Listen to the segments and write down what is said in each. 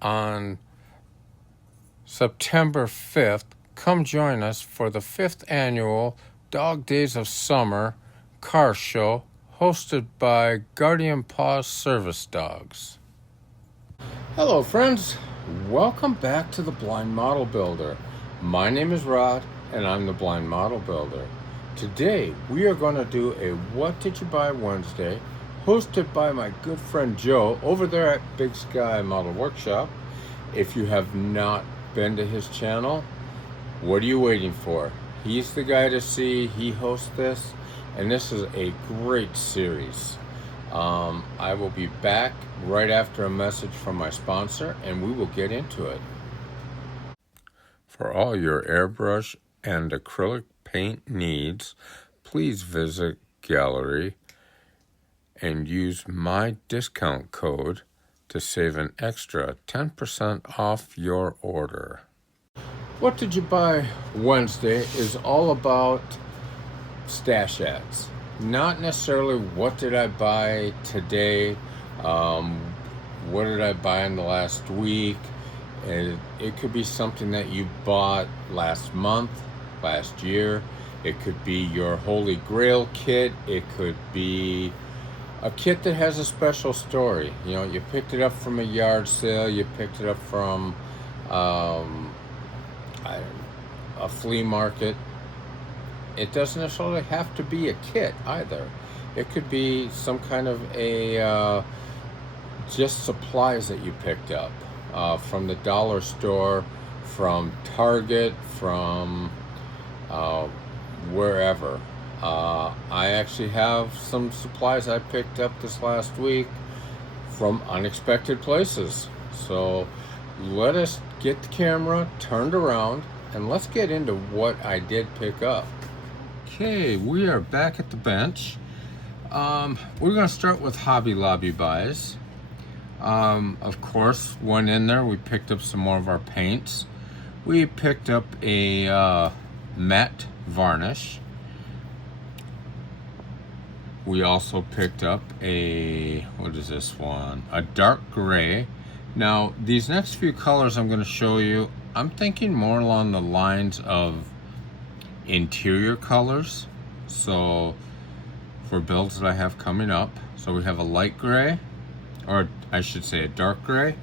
on September 5th. Come join us for the 5th annual Dog Days of Summer car show hosted by Guardian Paws Service Dogs. Hello friends, welcome back to the Blind Model Builder. My name is Rod and I'm the Blind Model Builder. Today we are going to do a What Did You Buy Wednesday hosted by my good friend Joe over there at Big Sky Model Workshop. If you have not been to his channel, what are you waiting for? He's the guy to see. He hosts this, and this is a great series. I will be back right after a message from my sponsor, and we will get into it. For all your airbrush and acrylic paint needs, please visit Gallery and use my discount code to save an extra 10% off your order. What Did You Buy Wednesday is all about stash ads. Not necessarily what did I buy today, what did I buy in the last week. It could be something that you bought last month, last year. It could be your Holy Grail kit. It could be a kit that has a special story. You know, you picked it up from a yard sale, you picked it up from a flea market. It doesn't necessarily have to be a kit either. It could be some kind of a just supplies that you picked up from the dollar store, from Target, from wherever. I actually have some supplies I picked up this last week from unexpected places. So let us get the camera turned around and let's get into what I did pick up. Okay, we are back at the bench. We're going to start with Hobby Lobby buys. Of course, went in there, we picked up some more of our paints. We picked up a matte varnish. We also picked up what is this one? A dark gray. Now, these next few colors I'm going to show you, I'm thinking more along the lines of interior colors. So, for builds that I have coming up. So we have a light gray, or I should say a dark gray,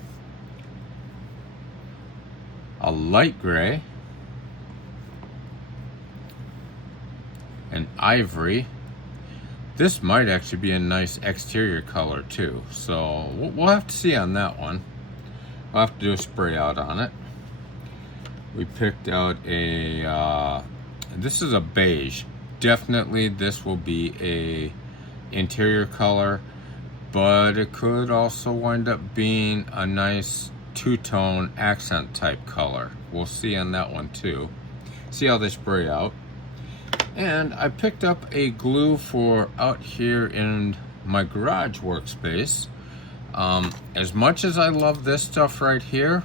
a light gray, an ivory. This might actually be a nice exterior color too, so we'll have to see on that one. I'll have to do a spray out on it. We picked out this is a beige. Definitely this will be a interior color, but it could also wind up being a nice two-tone accent type color. We'll see on that one too. See how they spray out. And I picked up a glue for out here in my garage workspace. As much as I love this stuff right here,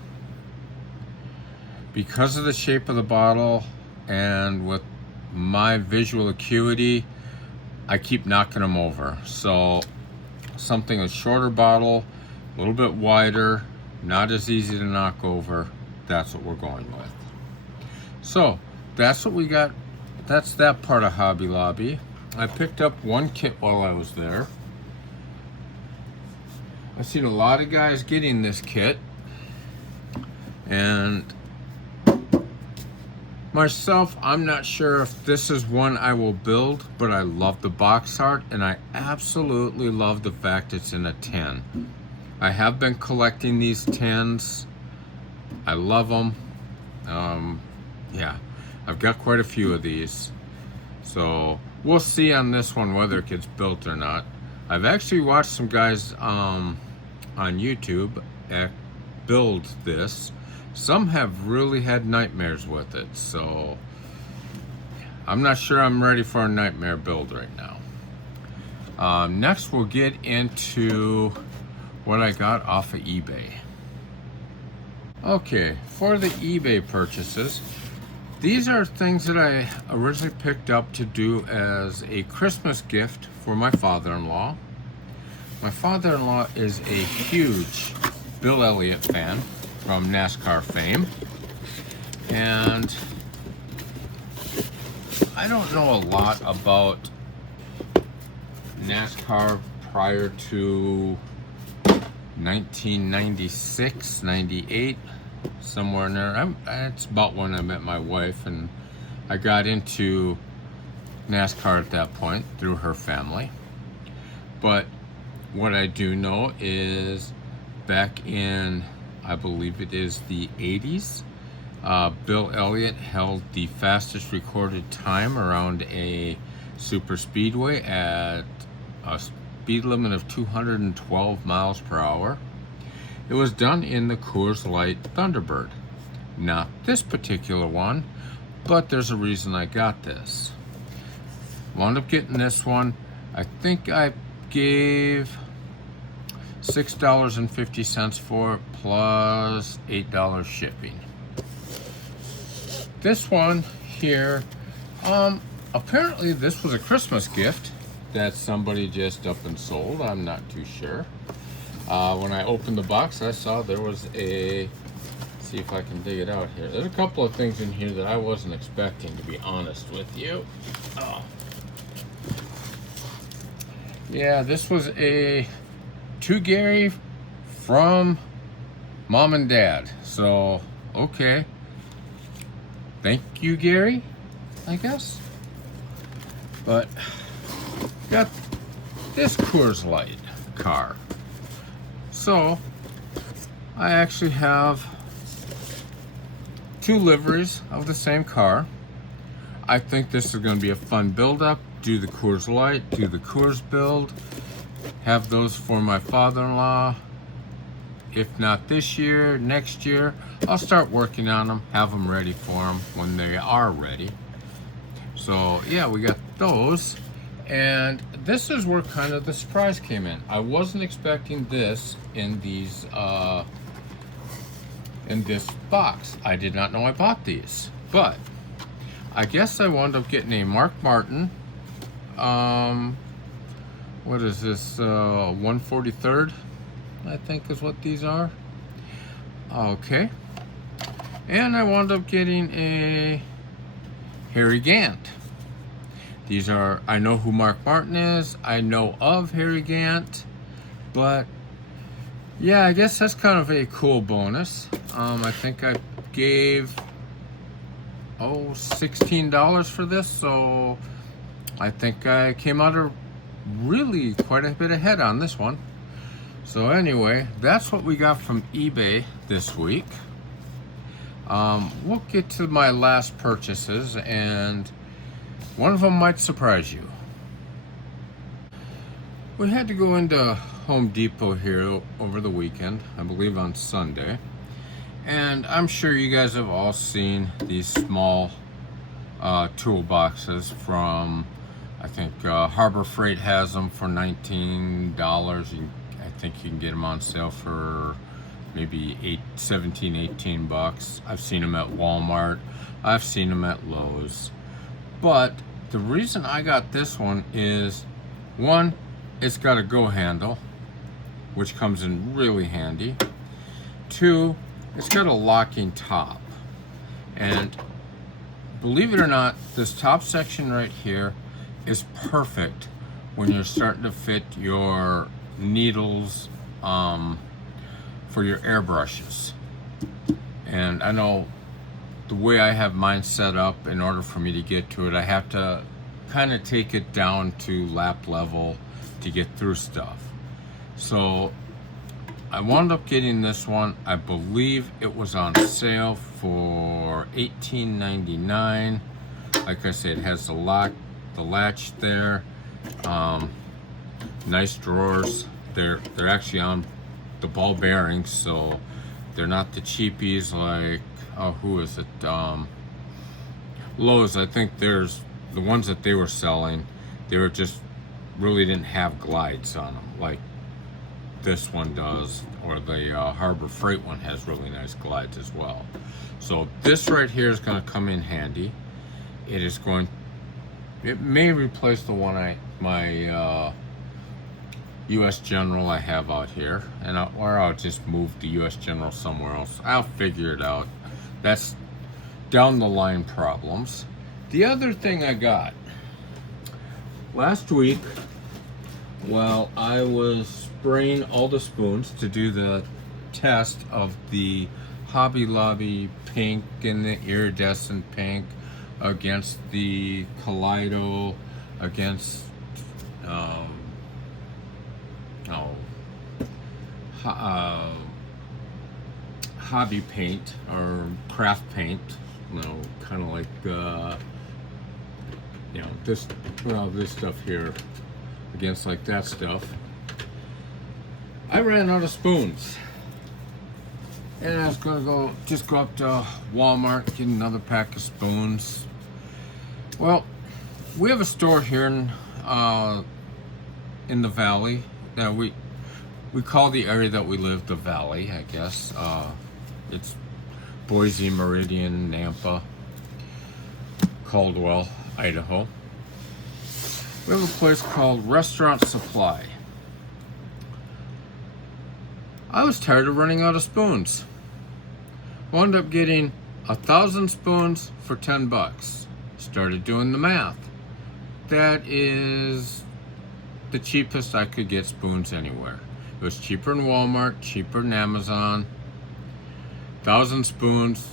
because of the shape of the bottle and with my visual acuity, I keep knocking them over. So something a shorter bottle, a little bit wider, not as easy to knock over, that's what we're going with. So that's what we got. That's that part of Hobby Lobby. I picked up one kit while I was there. I've seen a lot of guys getting this kit, and myself, I'm not sure if this is one I will build, but I love the box art and I absolutely love the fact it's in a tin. I have been collecting these tins. I love them. Yeah. I've got quite a few of these, so we'll see on this one whether it gets built or not. I've actually watched some guys on YouTube build this. Some have really had nightmares with it, so I'm not sure I'm ready for a nightmare build right now. Next we'll get into what I got off of eBay. Okay, for the eBay purchases, these are things that I originally picked up to do as a Christmas gift for my father-in-law. My father-in-law is a huge Bill Elliott fan. from NASCAR fame. And I don't know a lot about NASCAR prior to 1996, 98, somewhere in there. It's about when I met my wife, and I got into NASCAR at that point through her family. But what I do know is back in, I believe it is the 80s, Bill Elliott held the fastest recorded time around a super speedway at a speed limit of 212 miles per hour. It was done in the Coors Light Thunderbird. Not this particular one, but there's a reason I got this. Wound up getting this one. I think I gave $6.50 for it plus $8 shipping. This one here, apparently this was a Christmas gift that somebody just up and sold. I'm not too sure. When I opened the box, I saw there was let's see if I can dig it out here. There's a couple of things in here that I wasn't expecting, to be honest with you. Oh. Yeah, this was to Gary from Mom and Dad. So, okay. Thank you, Gary, I guess. But got this Coors Light car. So I actually have 2 liveries of the same car. I think this is going to be a fun build-up. Do the Coors Light, do the Coors build, have those for my father-in-law. If not this year, next year, I'll start working on them, have them ready for them when they are ready. So yeah, we got those. And this is where kind of the surprise came in. I wasn't expecting this in these in this box. I did not know I bought these, but I guess I wound up getting a Mark Martin. What is this? 143rd, I think is what these are. Okay, and I wound up getting a Harry Gant. These are, I know who Mark Martin is, I know of Harry Gant, but yeah, I guess that's kind of a cool bonus. I think I gave $16 for this, so I think I came out of really quite a bit ahead on this one. So anyway, that's what we got from eBay this week. We'll get to my last purchases, and one of them might surprise you. We had to go into Home Depot here over the weekend, I believe on Sunday. And I'm sure you guys have all seen these small toolboxes from, I think Harbor Freight has them for $19. I think you can get them on sale for maybe 17, 18 bucks. I've seen them at Walmart. I've seen them at Lowe's. But the reason I got this one is, one, it's got a go handle, which comes in really handy. 2, it's got a locking top. And believe it or not, this top section right here is perfect when you're starting to fit your needles for your airbrushes. And I know the way I have mine set up, in order for me to get to it, I have to kind of take it down to lap level to get through stuff. So I wound up getting this one. I believe it was on sale for $18.99. Like I said, it has the lock, the latch there. Nice drawers. They're actually on the ball bearings, so they're not the cheapies like, who is it? Lowe's. I think there's the ones that they were selling. They were just really didn't have glides on them like this one does, or the Harbor Freight one has really nice glides as well. So this right here is going to come in handy. It may replace the one my U.S. General I have out here, or I'll just move the U.S. General somewhere else. I'll figure it out. That's down the line problems. The other thing I got last week, while I was spraying all the spoons to do the test of the Hobby Lobby pink and the iridescent pink against the Kaleido, against hobby paint or craft paint, kind of like this stuff here against like that stuff. I ran out of spoons, and I was gonna go up to Walmart, get another pack of spoons. Well, we have a store here in the valley that we call the area that we live the valley, I guess. It's Boise, Meridian, Nampa, Caldwell, Idaho. We have a place called Restaurant Supply. I was tired of running out of spoons. Wound up getting 1,000 spoons for $10. Started doing the math. That is the cheapest I could get spoons anywhere. It was cheaper in Walmart, cheaper in Amazon. 1,000 spoons,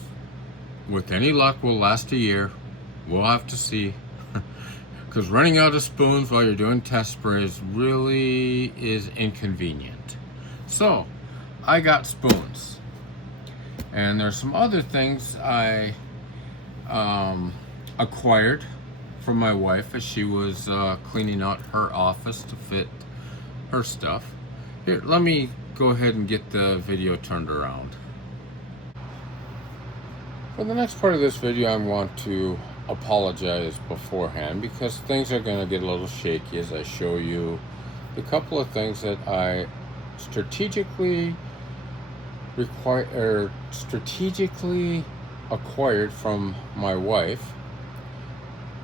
with any luck, will last a year. We'll have to see. Because running out of spoons while you're doing test sprays really is inconvenient. So, I got spoons. And there's some other things I acquired from my wife as she was cleaning out her office to fit her stuff. Here, let me go ahead and get the video turned around. For the next part of this video, I want to apologize beforehand because things are going to get a little shaky as I show you a couple of things that I strategically acquired from my wife.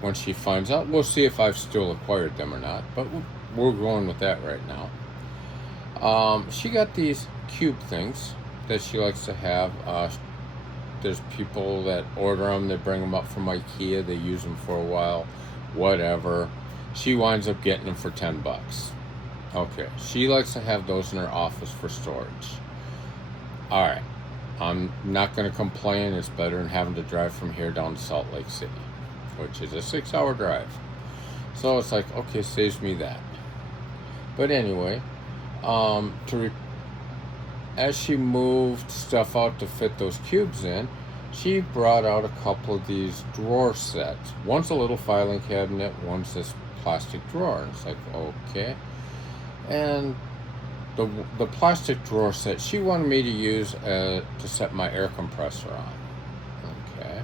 When she finds out, we'll see if I've still acquired them or not, but we're going with that right now. She got these cube things that she likes to have. There's people that order them, they bring them up from IKEA, they use them for a while, whatever. She winds up getting them for $10. Okay, she likes to have those in her office for storage. All right, I'm not going to complain. It's better than having to drive from here down to Salt Lake City, which is a 6-hour drive. So it's like, okay, saves me that. But anyway, as she moved stuff out to fit those cubes in, she brought out a couple of these drawer sets. One's a little filing cabinet, one's this plastic drawer. And it's like, okay. And the plastic drawer set she wanted me to use to set my air compressor on. Okay.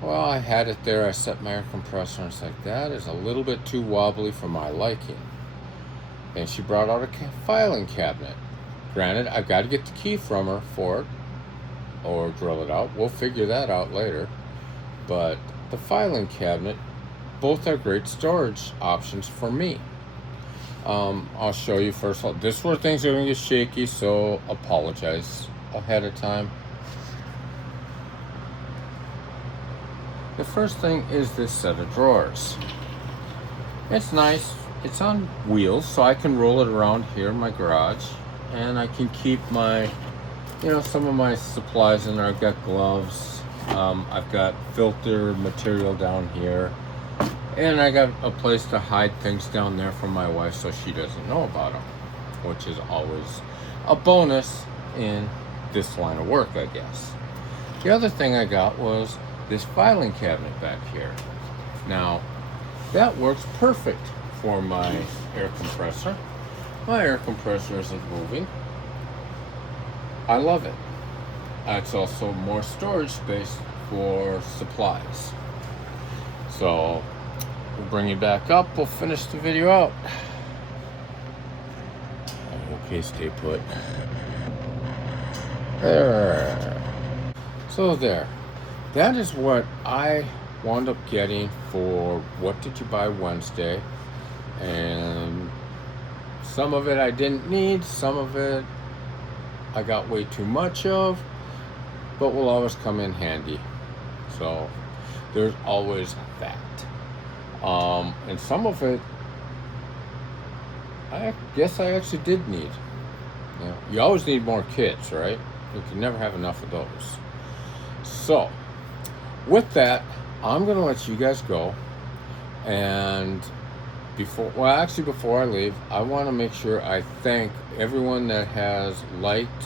Well, I had it there. I set my air compressor, and it's like, that is a little bit too wobbly for my liking. And she brought out a filing cabinet. Granted, I've got to get the key from her for it, or drill it out. We'll figure that out later. But the filing cabinet, both are great storage options for me. I'll show you first. This is where things are going to get shaky, so apologize ahead of time. The first thing is this set of drawers. It's nice. It's on wheels, so I can roll it around here in my garage, and I can keep my, some of my supplies in there. I've got gloves. I've got filter material down here. And I got a place to hide things down there from my wife so she doesn't know about them, which is always a bonus in this line of work, I guess. The other thing I got was this filing cabinet back here. Now, that works perfect for my air compressor. My air compressor isn't moving. I love it. It's also more storage space for supplies. So, we'll bring you back up. We'll finish the video out. Okay, stay put. There. So there. That is what I wound up getting for What Did You Buy Wednesday. And Some of it I didn't need, some of it I got way too much of, but will always come in handy. So there's always that. And some of it, I guess I actually did need. You always need more kits, right? You can never have enough of those. So, with that, I'm going to let you guys go. And before I leave, I want to make sure I thank everyone that has liked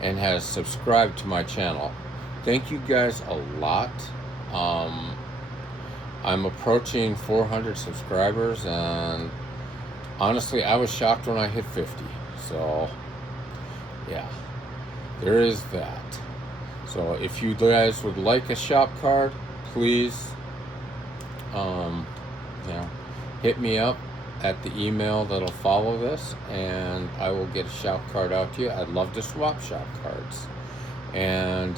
and has subscribed to my channel. Thank you guys a lot. I'm approaching 400 subscribers, and honestly, I was shocked when I hit 50. So, yeah, there is that. So if you guys would like a shop card, please, hit me up at the email that'll follow this, and I will get a shop card out to you. I'd love to swap shop cards. And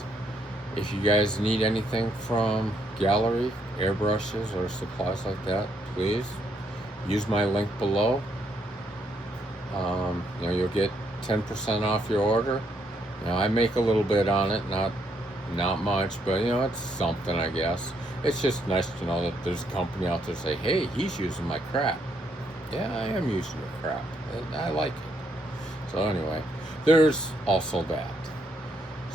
if you guys need anything from gallery, airbrushes, or supplies like that, please use my link below. You'll get 10% off your order. I make a little bit on it, not much, but it's something, I guess. It's just nice to know that there's a company out there say, hey, he's using my crap. Yeah, I am using your crap. I like it. So anyway, there's also that.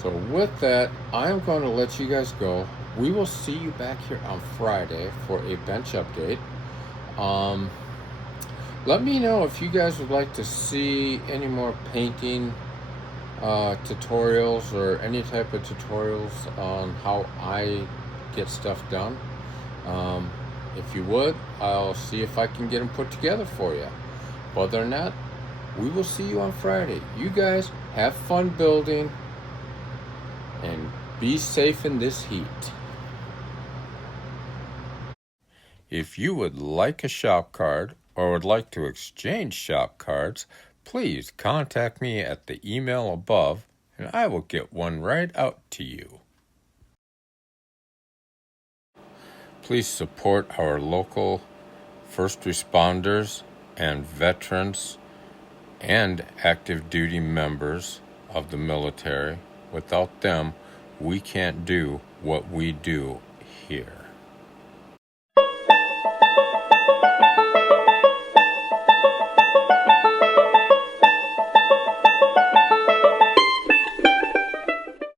So with that, I'm going to let you guys go. We will see you back here on Friday for a bench update. Let me know if you guys would like to see any more painting tutorials or any type of tutorials on how I get stuff done. If you would, I'll see if I can get them put together for you. But other than that, we will see you on Friday. You guys have fun building and be safe in this heat. If you would like a shop card or would like to exchange shop cards, please contact me at the email above, and I will get one right out to you. Please support our local first responders and veterans and active duty members of the military. Without them, we can't do what we do here.